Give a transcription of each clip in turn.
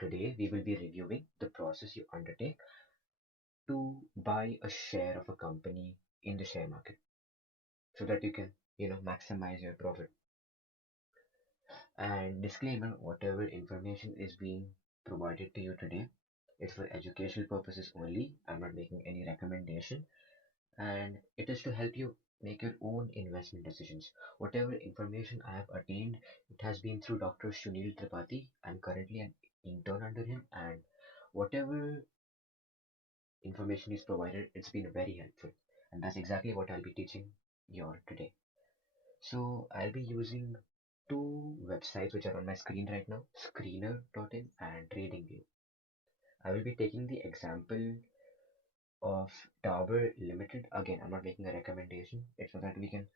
today we will be reviewing the process you undertake to buy a share of a company in the share market so that you can, maximize your profit. And disclaimer, whatever information is being provided to you today is for educational purposes only. I'm not making any recommendation, and it is to help you make your own investment decisions. Whatever information I have attained, it has been through Dr. Shunil Tripathi. I'm currently an intern under him, and whatever information is provided, it's been very helpful. And that's exactly what I'll be teaching you all today. So I'll be using two websites which are on my screen right now, screener.in and TradingView. I will be taking the example of Dabur Limited. Again, I'm not making a recommendation. It's so that we can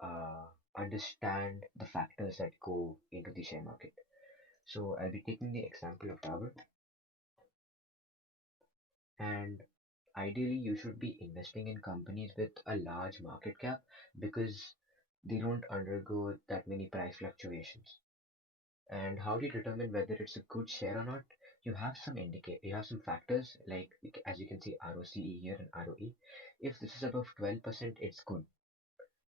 uh, understand the factors that go into the share market. So I'll be taking the example of Dabur, and ideally you should be investing in companies with a large market cap because they don't undergo that many price fluctuations. And how do you determine whether it's a good share or not? You have some factors like as you can see ROCE here and ROE. If this is above 12%, it's good.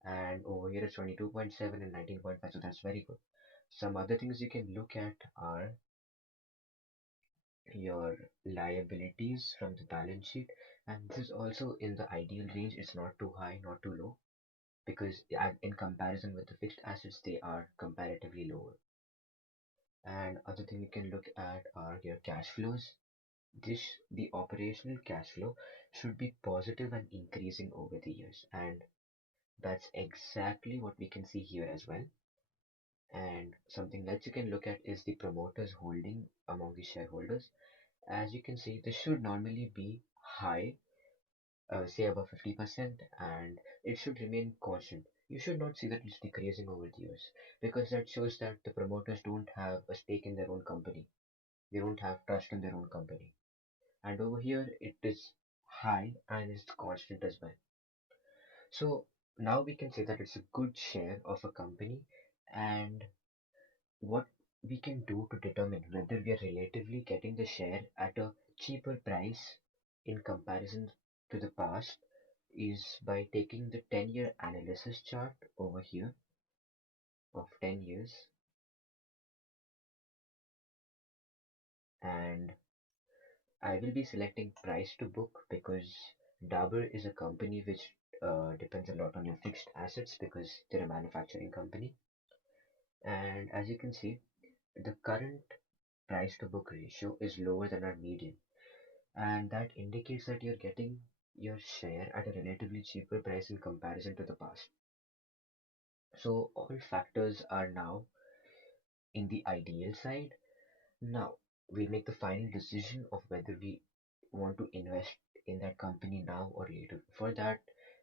And over here it's 22.7 and 19.5, so that's very good. Some other things you can look at are your liabilities from the balance sheet, and this is also in the ideal range. It's not too high, not too low, because in comparison with the fixed assets, they are comparatively lower. And other thing you can look at are your cash flows. The operational cash flow should be positive and increasing over the years, and that's exactly what we can see here as well. And something that you can look at is the promoters holding among the shareholders. As you can see, this should normally be high, say above 50%, and it should remain constant. You should not see that it's decreasing over the years because that shows that the promoters don't have a stake in their own company. They don't have trust in their own company. And over here, it is high and it's constant as well. So now we can say that it's a good share of a company, and what we can do to determine whether we are relatively getting the share at a cheaper price in comparison to the past is by taking the 10-year analysis chart over here of 10 years, and I will be selecting price to book because Dabur is a company which depends a lot on your fixed assets because they're a manufacturing company. And as you can see, the current price to book ratio is lower than our median, and that indicates that you're getting your share at a relatively cheaper price in comparison to the past. So all factors are now in the ideal side. Now we'll make the final decision of whether we want to invest in that company now or later. For that,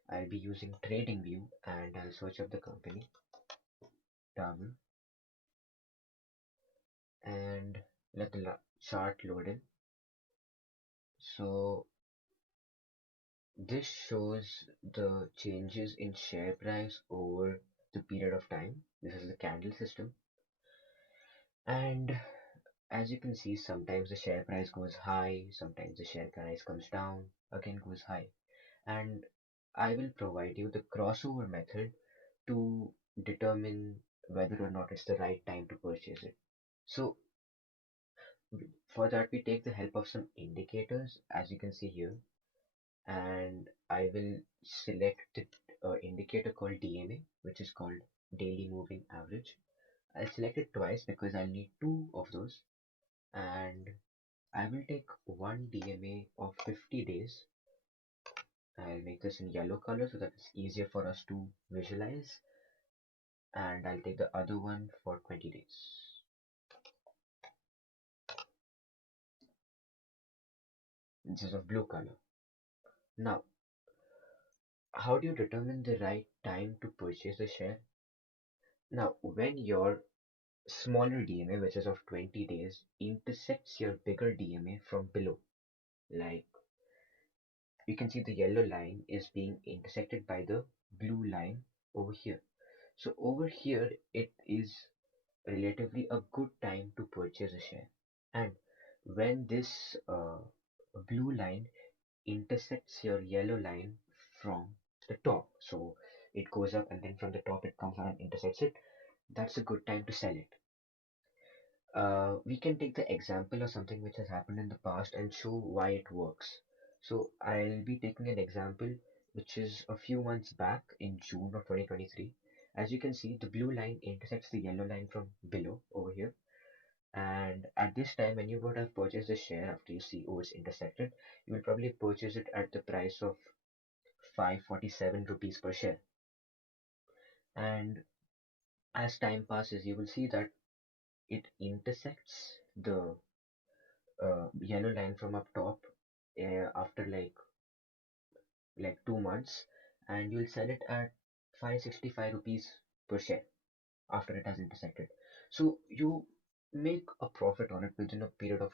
I'll be using TradingView and I'll search up the company, Dabur, and let the chart load in. So this shows the changes in share price over the period of time. This is the candle system. And as you can see, sometimes the share price goes high, sometimes the share price comes down, again goes high. And I will provide you the crossover method to determine whether or not it's the right time to purchase it. So for that, we take the help of some indicators, as you can see here, and I will select the indicator called DMA, which is called daily moving average. I'll select it twice because I'll need two of those, and I will take one DMA of 50 days. I'll make this in yellow color so that it's easier for us to visualize, and I'll take the other one for 20 days. This is of blue color. Now, how do you determine the right time to purchase the share? Now, when your smaller DMA, which is of 20 days, intersects your bigger DMA from below, like you can see the yellow line is being intersected by the blue line over here. So over here, it is relatively a good time to purchase a share. And when this blue line intersects your yellow line from the top, so it goes up and then from the top it comes down and intersects it, that's a good time to sell it. We can take the example of something which has happened in the past and show why it works. So I'll be taking an example which is a few months back in June of 2023. As you can see, the blue line intersects the yellow line from below over here. And at this time, when you would have purchased the share after you see, oh, it's intersected, you will probably purchase it at the price of 547 rupees per share. And as time passes, you will see that it intersects the yellow line from up top after like 2 months, and you'll sell it at 565 rupees per share after it has intersected. So you make a profit on it within a period of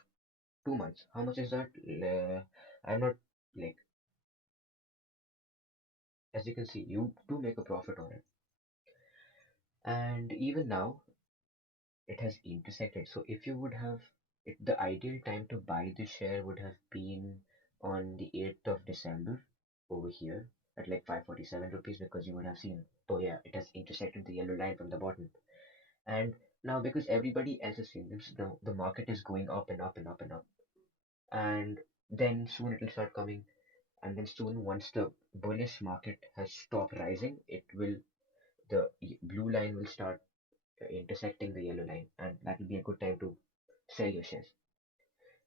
2 months. How much is that? I'm not like, as you can see, you do make a profit on it. And even now, it has intersected. So if you would have it, the ideal time to buy the share would have been on the 8th of December over here at like 547 rupees, because you would have seen, oh yeah, it has intersected the yellow line from the bottom. And now because everybody else has seen this, now the market is going up and up and up and up. And then soon it will start coming, and then soon once the bullish market has stopped rising, it will, the blue line will start intersecting the yellow line, and that will be a good time to sell your shares.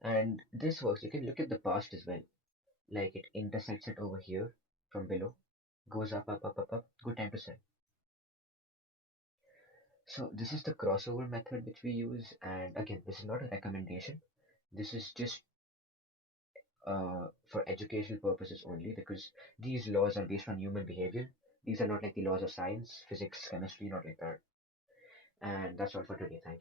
And this works. You can look at the past as well. Like it intersects it over here from below, goes up, up, up, up, up. Good time to sell. So this is the crossover method which we use. And again, this is not a recommendation. This is just for educational purposes only, because these laws are based on human behavior. These are not like the laws of science, physics, chemistry, not like that. And that's all for today. Thank you.